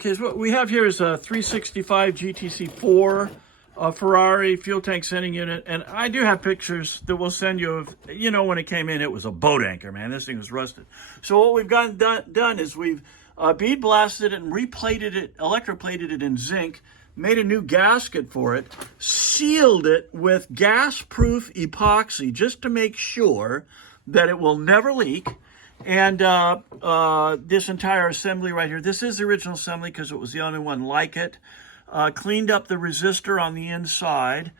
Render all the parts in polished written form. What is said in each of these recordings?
Okay, so what we have here is a 365 GTC4 Ferrari fuel tank sending unit, and I do have pictures that we'll send you of, you know, when it came in, it was a boat anchor, man. This thing was rusted. So what we've done is we've bead blasted it and replated it, electroplated it in zinc, made a new gasket for it, sealed it with gas-proof epoxy just to make sure that it will never leak. And this entire assembly right here, this is the original assembly because it was the only one like it. Cleaned up the resistor on the inside.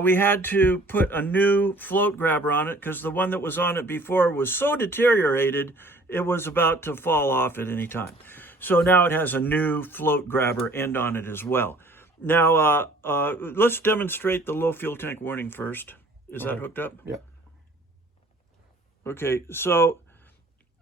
We had to put a new float grabber on it because the one that was on it before was so deteriorated, it was about to fall off at any time. So now it has a new float grabber end on it as well. Now, let's demonstrate the low fuel tank warning first. Is that hooked up? Yeah. Okay, so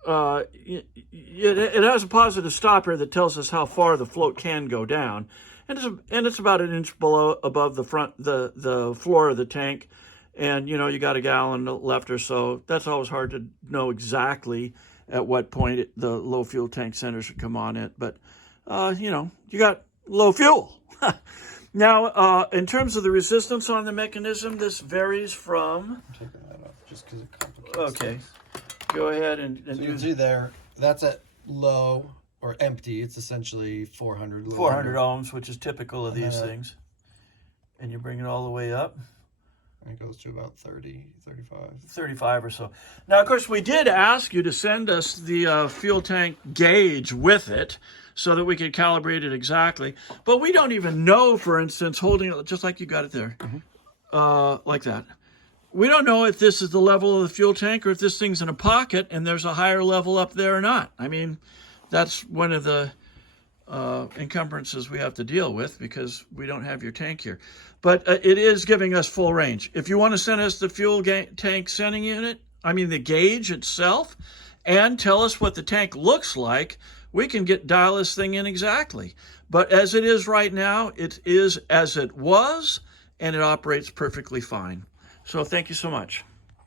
it has a positive stopper that tells us how far the float can go down, and it's about an inch above the floor of the tank, and you know you got a gallon left or so. That's always hard to know exactly at what point the low fuel tank center should come on it, but you know you got low fuel. Now, in terms of the resistance on the mechanism, this varies from. I'm taking that off just because it complicates things. Go ahead and so you can see there, that's at low or empty. It's essentially 400. 400 ohms, which is typical of these things. And you bring it all the way up. And it goes to about 30, 35. 35 or so. Now, of course, we did ask you to send us the fuel tank gauge with it so that we could calibrate it exactly. But we don't even know, for instance, holding it just like you got it there, like that. We don't know if this is the level of the fuel tank or if this thing's in a pocket and there's a higher level up there or not. I mean, that's one of the encumbrances we have to deal with because we don't have your tank here. But it is giving us full range. If you want to send us the fuel tank sending unit, I mean the gauge itself, and tell us what the tank looks like, we can dial this thing in exactly. But as it is right now, it is as it was, and it operates perfectly fine. So thank you so much.